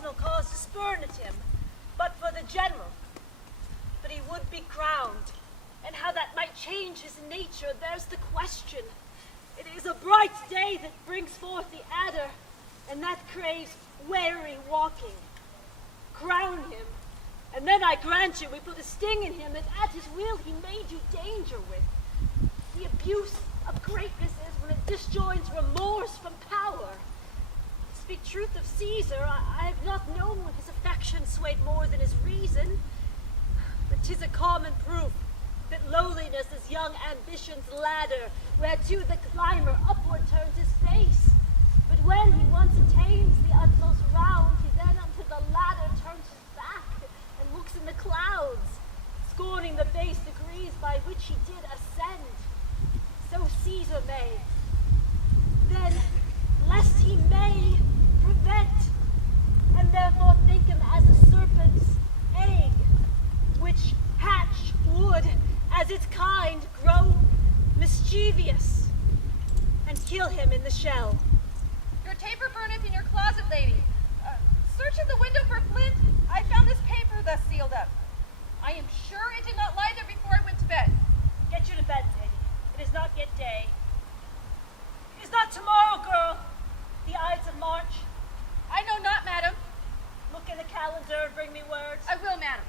personal cause to spurn at him, but for the general. But he would be crowned, and how that might change his nature, there's the question. It is a bright day that brings forth the adder, and that craves wary walking. Crown him, and then I grant you we put a sting in him that at his will he may do danger with. The abuse of greatness is when it disjoins remorse from power. To speak truth of Caesar, I have not known when his affection swayed more than his reason, but 'tis a common proof that lowliness is young ambition's ladder, whereto the climber upward turns his face. But when he once attains the utmost round, he then unto the ladder turns his back, and looks in the clouds, scorning the base degrees by which he did ascend. So Caesar may. Then, lest he may prevent, and therefore think him as a serpent's egg, which hatched would, as its kind, grow mischievous, and kill him in the shell. Your taper burneth in your closet, lady. Search in the window for flint. I found this paper thus sealed up. I am sure it did not lie there before I went to bed. Get you to bed, lady. It is not yet day. It is not tomorrow, girl. The Ides of March. I know not, madam. Look in the calendar and bring me words. I will, madam.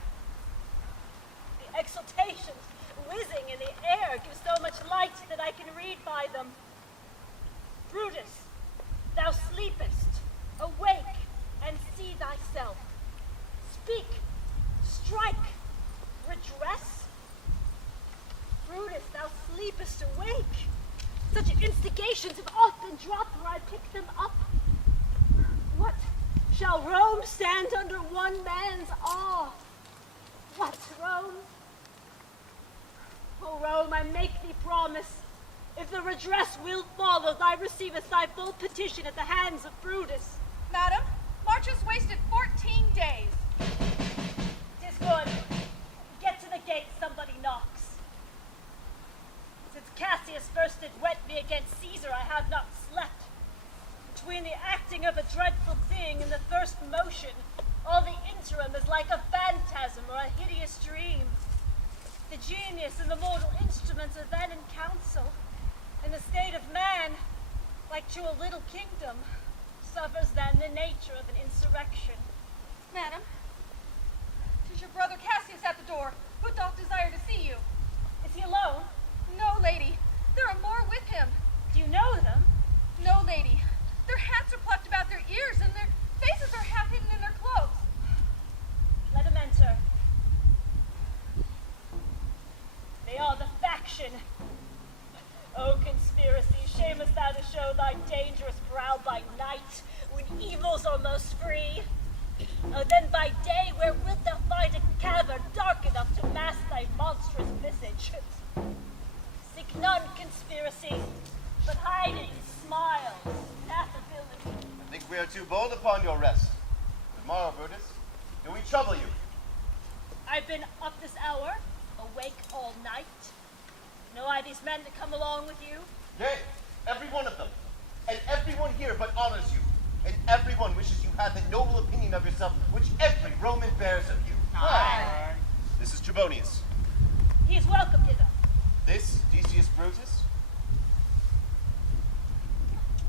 The exultations whizzing in the air give so much light that I can read by them. Brutus, thou sleepest. Awake and see thyself. Speak, strike, redress. Brutus, thou sleepest awake. Such instigations have often dropped where I pick them up. What? Shall Rome stand under one man's awe? What, Rome? O Rome, I make thee promise. If the redress will follow, thou receivest thy full petition at the hands of Brutus. Madam, March has wasted 14 days. 'Tis good. Get to the gate, somebody knocks. Since Cassius first did wet me against Caesar, I have not slept. Between the acting of a dreadful thing and the first motion, all the interim is like a phantasm or a hideous dream. The genius and the mortal instruments are then in council, and the state of man, like to a little kingdom, suffers then the nature of an insurrection. Madam, 'tis your brother Cassius at the door, who doth desire to see you. Is he alone? No, lady. There are more with him. Do you know them? No, lady. Their hats are plucked about their ears, and their faces are half hidden in their cloaks. Let him enter. They are the faction. O conspiracy, shamest thou to show thy dangerous brow by night, when evils are most free? Oh, then by day, where wilt thou find a cavern dark enough to mask thy monstrous visage? Seek none conspiracy, but hiding smiles, affability. I think we are too bold upon your rest. Good morrow, Brutus. Do we trouble you? I've been up this hour, awake all night. Know I these men to come along with you? Yea, every one of them. And everyone here but honors you. And everyone wishes you had the noble opinion of yourself which every Roman bears of you. Aye. This is Trebonius. He is welcome hither. This, Decius Brutus.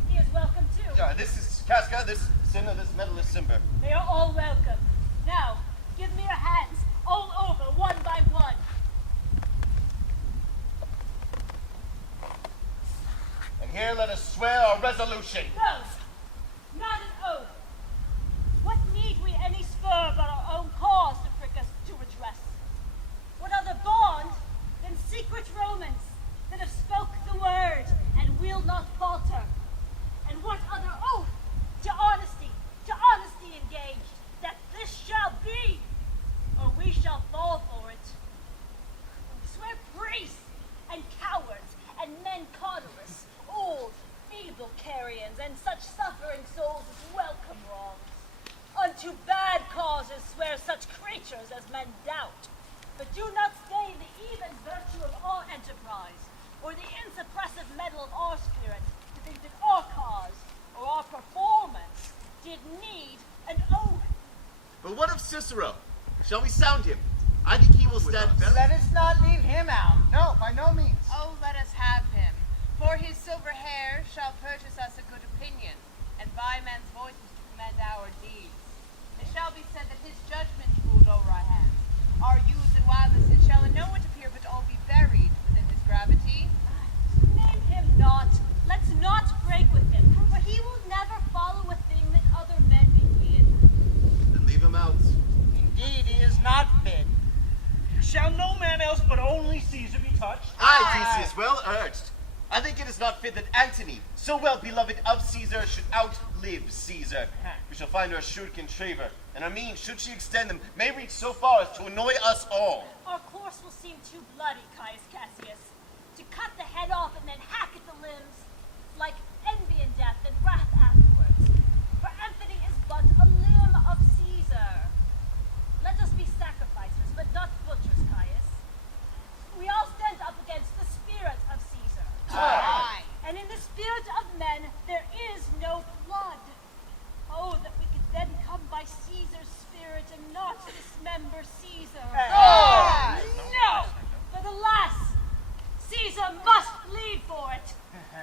He is welcome too. Yeah, this is Casca, this Cinna, this medalist Simber. They are all welcome. Now, give me your hands, all over, one by one. And here let us swear our resolution. No, not an oath. What need we any spur but our own cause to prick us to redress? What other bond than secret Romans that have spoke the word and will not falter? And what other oath to honesty engaged, that this shall be, or we shall fall for it? We swear priests and cowards and men cautelous, old, feeble carrions, and such suffering souls as welcome wrongs. Unto bad causes swear such creatures as men doubt, but do not stain the even virtue of our enterprise, or the insuppressive metal of our spirit, to think that our cause, or our performance, did need an oath. But what of Cicero? Shall we sound him? I think he will stand very... Let us not leave him out. No, by no means. Oh, let us have him. For his silver hair shall purchase us a good opinion, and by men's voices to commend our deeds. It shall be said that his judgment ruled over our hands. Our youths and wildnesses shall in no one appear, but all be buried within his gravity. Name him not. Let's not break with him, for he will never follow a thing that other men begin. Then leave him out. Indeed, he is not fit. Shall no man else but only Caesar be touched? Aye, Decius, well urged. I think it is not fit that Antony, so well beloved of Caesar, should outlive Caesar. We shall find her a shrewd contriver, and our means, should she extend them, may reach so far as to annoy us all. Our course will seem too bloody, Caius Cassius. To cut the head off and then hack at the limbs, like envy and death and wrath afterwards. For Antony is but a limb of Caesar. Let us be sacrificers, but not butchers, Caius. We all stand up against the spirit of Caesar. Aye. And in the spirit of men, there is no blood. Oh, that we could then come by Caesar's spirit and not dismember Caesar. Aye. No! But alas, Caesar must bleed for it.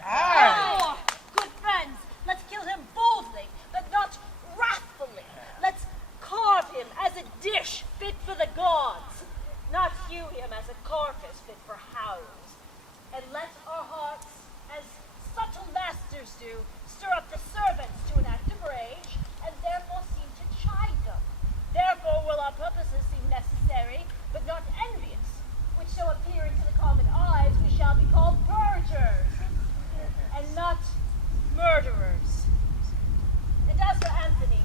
Aye. Oh, good friends, let's kill him boldly, but not wrathfully. Let's carve him as a dish fit for the gods, not hew him as a carcass fit for hounds. And let our hearts, as subtle masters do, stir up the servants to an act of rage, and therefore seem to chide them. Therefore will our purposes seem necessary, but not envious, which so appearing to the common eyes, we shall be called purgers, and not murderers. And as for Antony,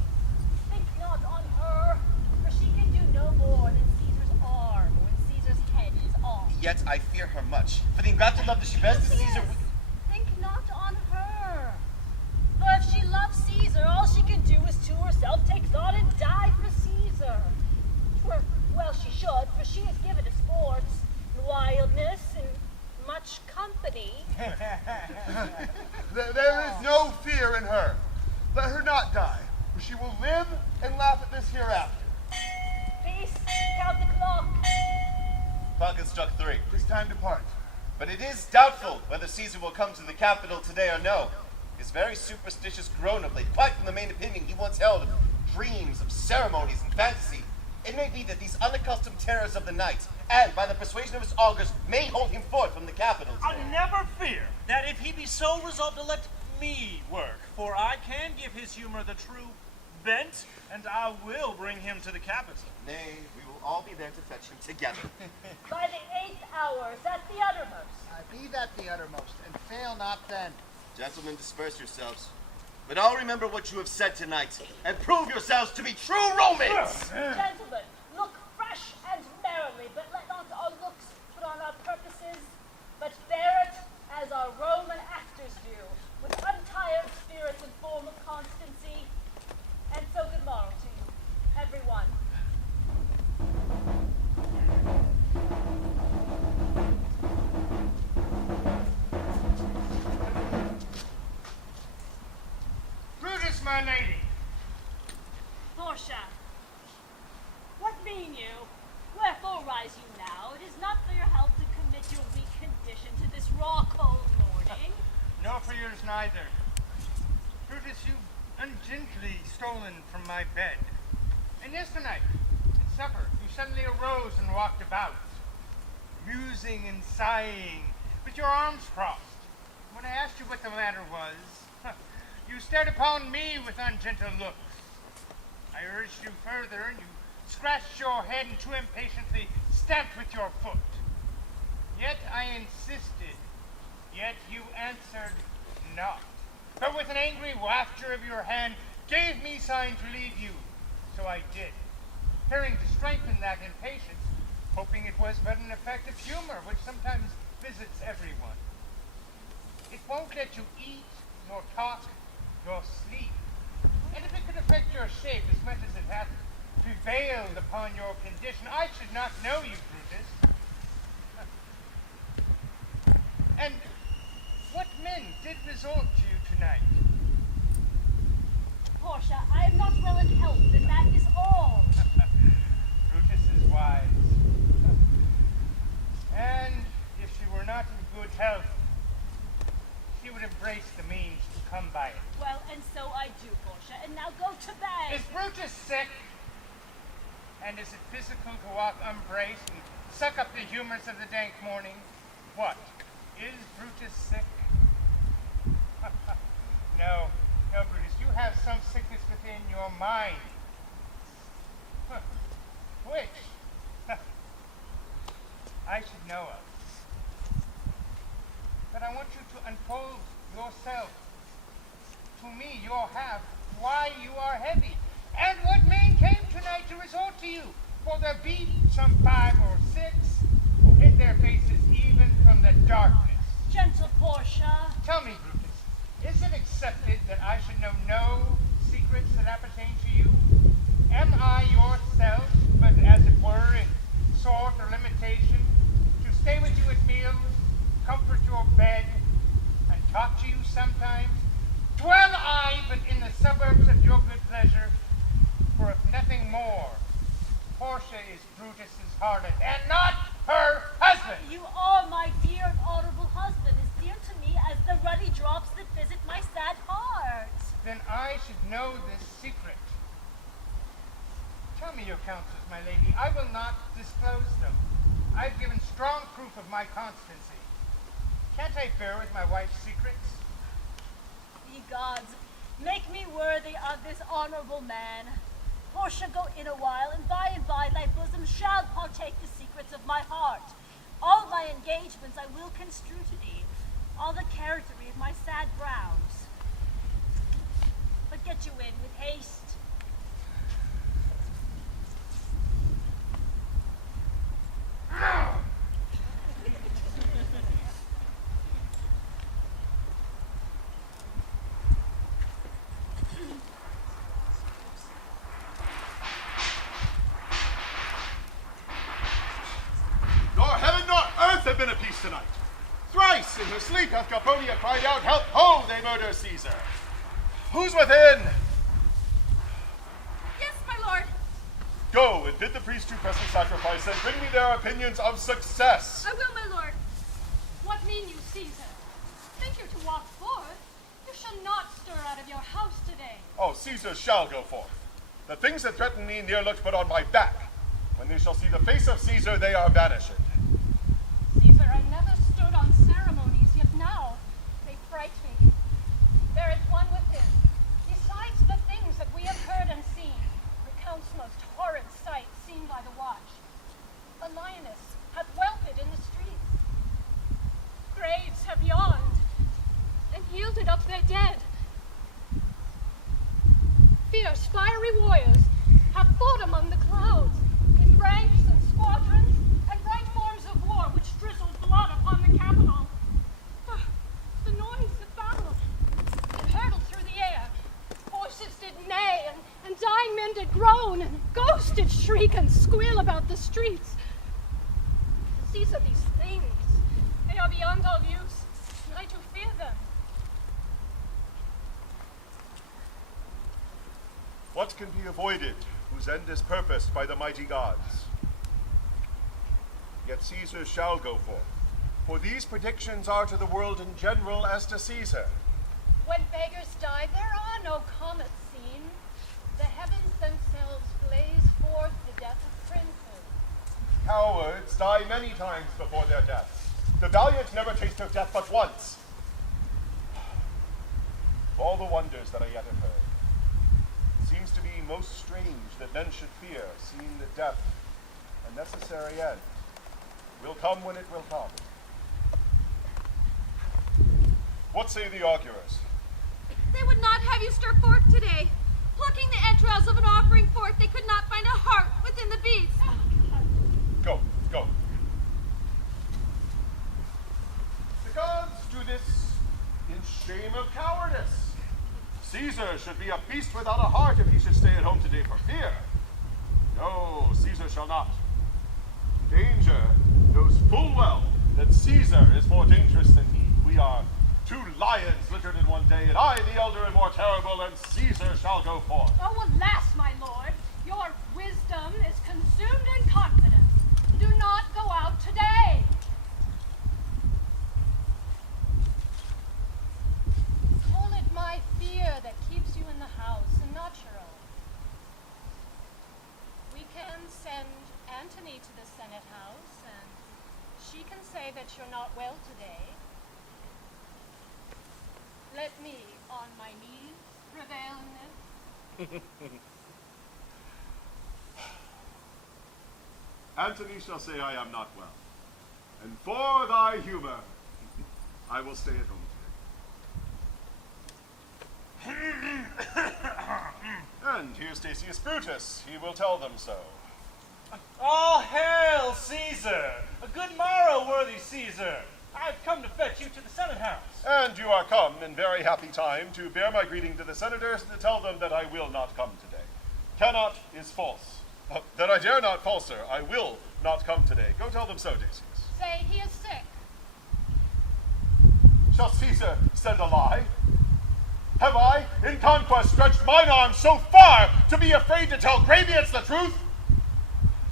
think not on her, for she can do no more than Caesar's arm when Caesar's head is off. Yet I fear her much, for the ingratitude love that she bears to Caesar... Yes, think not on her. For if she loves Caesar, all she can do is to herself take thought and die for Caesar. Well, she should, for she is given to sports, and wildness, and much company. There is no fear in her. Let her not die, for she will live and laugh at this hereafter. Peace, count the clock. Clock has struck 3. 'Tis time to part. But it is doubtful whether Caesar will come to the capital today or no. His very superstitious grown of late, quite from the main opinion he once held of dreams, of ceremonies, and fantasy. It may be that these unaccustomed terrors of the night, and by the persuasion of his augurs, may hold him forth from the capital I today. never fear that if he be so resolved to let me work, for I can give his humor the true bent, and I will bring him to the capital. Nay, we will all be there to fetch him together. By the 8th hour is at the uttermost. Be that the uttermost, and fail not then. Gentlemen, disperse yourselves. But all remember what you have said tonight, and prove yourselves to be true Romans! Gentlemen, look fresh and merrily, but let not our looks put on our purposes, but bear it as our Roman actors do, with untired spirits and form of constancy. And so good morrow to you, everyone. Brutus, my lady. Portia, what mean you? Wherefore rise you now? It is not for your health to commit your weak condition to this raw cold morning. Nor for yours neither. Brutus, you ungently stolen from my bed. And yesternight, at supper, you suddenly arose and walked about, musing and sighing, with your arms crossed. When I asked you what the matter was, you stared upon me with ungentle looks. I urged you further, and you scratched your head and too impatiently stamped with your foot. Yet I insisted, yet you answered not, but with an angry wafture of your hand gave me sign to leave you. So I did, fearing to strengthen that impatience, hoping it was but an effect of humor which sometimes visits everyone. It won't let you eat, nor talk, nor sleep. And if it could affect your shape as much as it hath prevailed upon your condition, I should not know you, Brutus. And what men did resort to you tonight? Portia, I am not well in health, and that is all. to bed. Is Brutus sick? And is it physical to walk unbraced and suck up the humors of the dank morning? What? Is Brutus sick? No, Brutus, you have some sickness within your mind. Which I should know of. But I want you to unfold yourself. To me, you'll have why you are heavy, and what men came tonight to resort to you. For there be some 5 or 6 who hid their faces even from the darkness. Gentle Portia. Tell me, Brutus, is it accepted that I should know no secrets that appertain to you? Am I yourself, but as it were in sort or limitation, to stay with you at meals, comfort your bed, and talk to you sometimes? Dwell I but in the suburbs of your good pleasure, for if nothing more, Portia is Brutus's harlot, and not her husband. You are my dear and honorable husband, as dear to me as the ruddy drops that visit my sad heart. Then I should know this secret. Tell me your counsels, my lady. I will not disclose them. I've given strong proof of my constancy. Can't I bear with my wife's secrets? Ye gods, make me worthy of this honorable man. Portia, go in a while, and by thy bosom shall partake the secrets of my heart. All my engagements I will construe to thee, all the charactery of my sad brows. But get you in with haste. Nor heaven nor earth have been at peace tonight. Thrice in her sleep hath Calpurnia cried out, "Help, ho, they murder Caesar." Who's within? Yes, my lord. Go and bid the priest who present sacrifice and bring me their opinions of success. I will, my lord. What mean you, Caesar? Think you to walk forth? You shall not stir out of your house today. Oh, Caesar shall go forth. The things that threaten me near looked but on my back. When they shall see the face of Caesar, they are banished. Caesar, I never stood on ceremonies, yet now they fright me. There is one within. Besides the things that we have heard and seen, recounts most horrid sights seen by the watch. A lioness hath whelped in the streets. Graves have yawned and yielded up their dead. Fierce, fiery warriors have fought among the clouds, in ranks and squadrons, and bright forms of war which drizzled blood upon the capital. The noise of battle, it hurtled through the air. Horses did neigh, and dying men did groan, and ghosts did shriek and squeal about the streets. These are these things. They are beyond all use, and I do fear them. What can be avoided, whose end is purposed by the mighty gods? Yet Caesar shall go forth, for these predictions are to the world in general as to Caesar. When beggars die, there are no comets seen. The heavens themselves blaze forth the death of princes. Cowards die many times before their death. The valiant never taste their death but once. Of all the wonders that I yet have heard, it seems to be most strange that men should fear, seeing that death, a necessary end, will come when it will come. What say the augurers? They would not have you stir forth today. Plucking the entrails of an offering forth, they could not find a heart within the beast. Go, go. The gods do this in shame of cowardice. Caesar should be a beast without a heart if he should stay at home today for fear. No, Caesar shall not. Danger knows full well that Caesar is more dangerous than he. We are 2 lions littered in one day, and I, the elder and more terrible, and Caesar shall go forth. Oh, alas, my lord, your wisdom is consumed in confidence. Do not go out today. Call it my fear that keeps you in the house, and not your own. Antony to the Senate House, and she can say that you're not well today. Let me, on my knees, prevail in this. Antony shall say I am not well, and for thy humor, I will stay at home today. And here's Decius Brutus. He will tell them so. All hail, Caesar! A good morrow, worthy Caesar! I've come to fetch you to the Senate House. And you are come in very happy time to bear my greeting to the senators and to tell them that I will not come today. Cannot is false. That I dare not falser. I will not come today. Go tell them so, Decius. Say he is sick. Shall Caesar send a lie? Have I, in conquest, stretched mine arms so far to be afraid to tell Gravians the truth?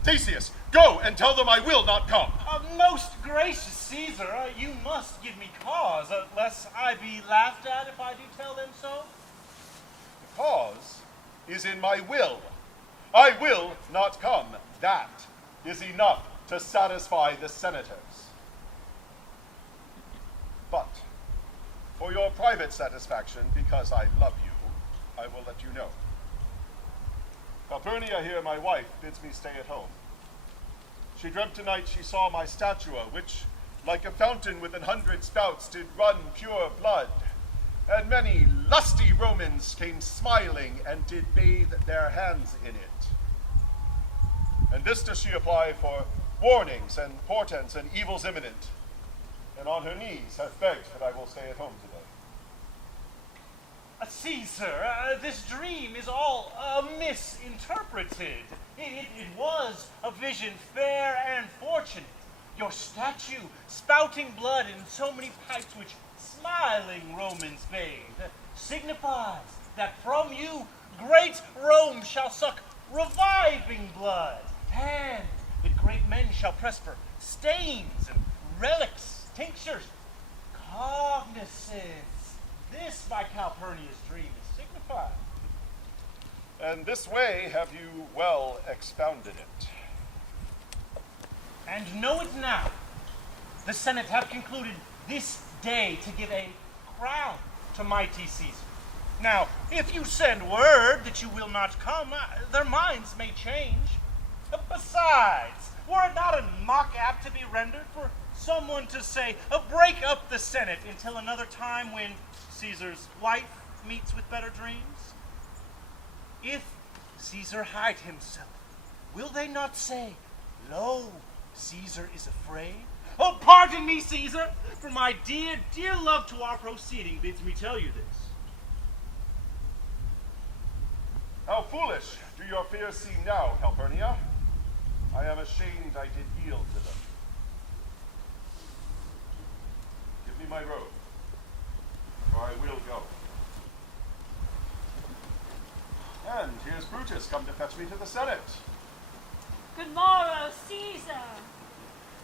Decius, go and tell them I will not come. Most gracious Caesar, you must give me cause, lest I be laughed at if I do tell them so. The cause is in my will. I will not come. That is enough to satisfy the senators. But for your private satisfaction, because I love you, I will let you know. Calpurnia here, my wife, bids me stay at home. She dreamt tonight she saw my statua, which, like a fountain with 100 spouts, did run pure blood. And many lusty Romans came smiling and did bathe their hands in it. And this does she apply for warnings and portents and evils imminent, and on her knees hath begged that I will stay at home today. Caesar, this dream is all misinterpreted. It was a vision fair and fortunate. Your statue spouting blood in so many pipes which smiling Romans bathe signifies that from you great Rome shall suck reviving blood, and that great men shall press for stains and relics, tinctures, cognizance. This, by Calpurnia's dream, is signified. And this way have you well expounded it. And know it now, the Senate have concluded this day to give a crown to mighty Caesar. Now, if you send word that you will not come, their minds may change. Besides, were it not a mock apt to be rendered for someone to say, break up the Senate until another time when Caesar's wife meets with better dreams? If Caesar hide himself, will they not say, lo, Caesar is afraid? Oh, pardon me, Caesar, for my dear, dear love to our proceeding bids me tell you this. How foolish do your fears seem now, Calpurnia? I am ashamed I did yield to them. Give me my robe, or I will go. And here's Brutus come to fetch me to the Senate. Good morrow, Caesar.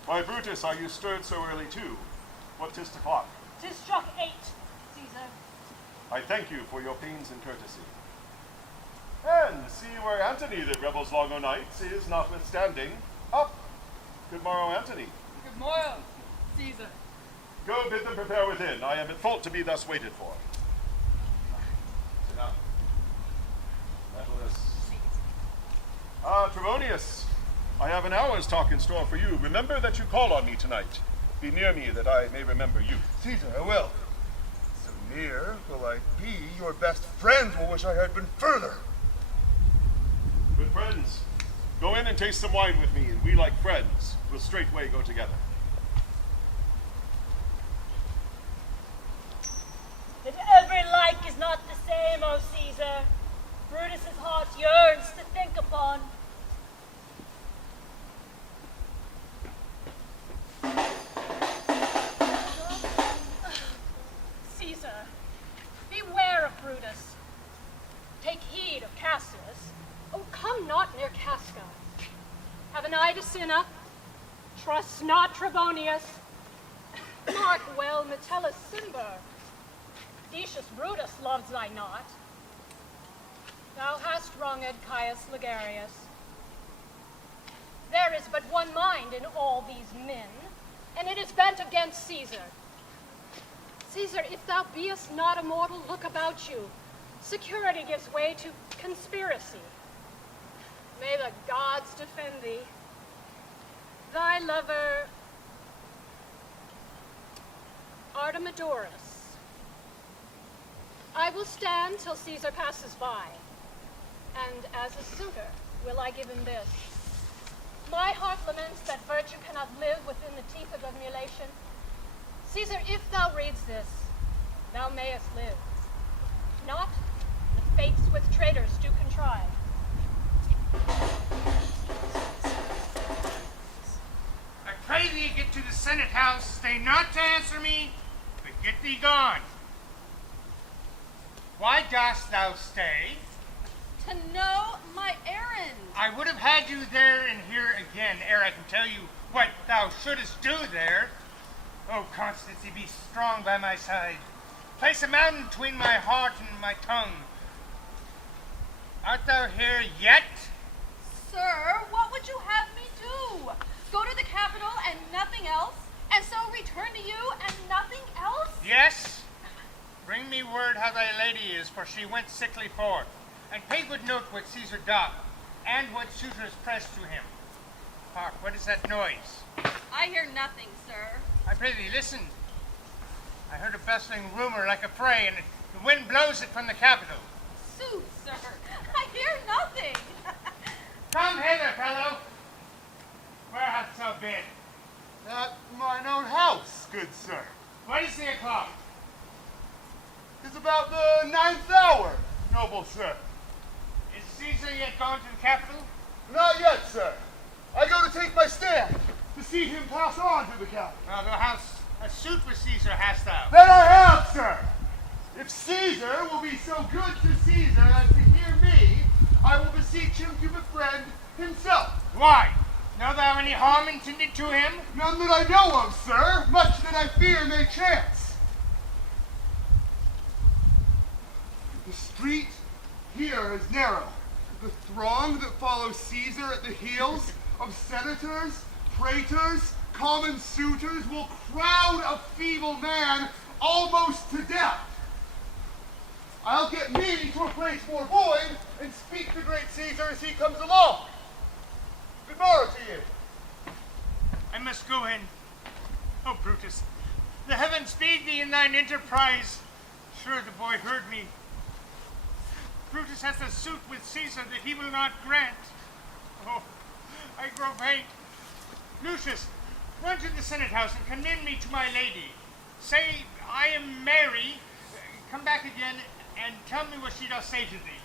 Why, Brutus, are you stirred so early too? What 'tis o'clock? 'Tis struck 8, Caesar. I thank you for your pains and courtesy. And see where Antony that revels long o' nights is notwithstanding up. Good morrow, Antony. Good morrow, Caesar. Go bid them prepare within. I am at fault to be thus waited for. Cinna. Marullus. Trebonius, I have an hour's talk in store for you. Remember that you call on me tonight. Be near me that I may remember you. Caesar, I will. So near will I be, your best friends will wish I had been further. Good friends, go in and taste some wine with me, and we, like friends, will straightway go together. That every like is not the same, O Caesar. Brutus's heart yearns to think upon. Caesar, beware of Brutus. Take heed of Cassius. Oh, come not near Casca. Have an eye to Cinna. Trust not Trebonius. Mark well Metellus Cimber. Decius Brutus loves thy not. Thou hast wronged Caius Ligarius. There is but one mind in all these men, and it is bent against Caesar. Caesar, if thou beest not immortal, look about you. Security gives way to conspiracy. May the gods defend thee. Thy lover, Artemidorus. I will stand till Caesar passes by, and as a suitor will I give him this. My heart laments that virtue cannot live within the teeth of emulation. Caesar, if thou reads this, thou mayest live. Not, the fates with traitors do contrive. I pray thee get to the Senate house, stay not to answer me, but get thee gone. Why dost thou stay? To know my errand. I would have had you there and here again, ere I can tell you what thou shouldest do there. O Constancy, be strong by my side. Place a mountain between my heart and my tongue. Art thou here yet? Sir, what would you have me do? Go to the capital and nothing else, and so return to you and nothing else? Yes. Bring me word how thy lady is, for she went sickly forth. And pay good note what Caesar doth, and what suitors press to him. Hark, what is that noise? I hear nothing, sir. I pray thee, listen. I heard a bustling rumor like a fray, and the wind blows it from the capital. Sooth, sir, I hear nothing. Come hither, fellow. Where hast thou been? At mine own house, good sir. What is the o'clock? 'Tis about the 9th hour, noble sir. Is Caesar yet gone to the capital? Not yet, sir. I go to take my stand, to see him pass on to the capital. Now thou hast a suit with Caesar, hast thou? That I have, sir. If Caesar will be so good to Caesar as to hear me, I will beseech him to befriend himself. Why? Know thou any harm intended to him? None that I know of, sir, much that I fear may chance. The street here is narrow. The throng that follows Caesar at the heels of senators, praetors, common suitors will crowd a feeble man almost to death. I'll get me to a place more void and speak to great Caesar as he comes along. Good morrow to you. I must go in. Oh, Brutus, the heavens speed thee in thine enterprise. Sure the boy heard me. Brutus hath a suit with Caesar that he will not grant. Oh, I grow faint. Lucius, run to the Senate house and commend me to my lady. Say I am Mary. Come back again and tell me what she doth say to thee.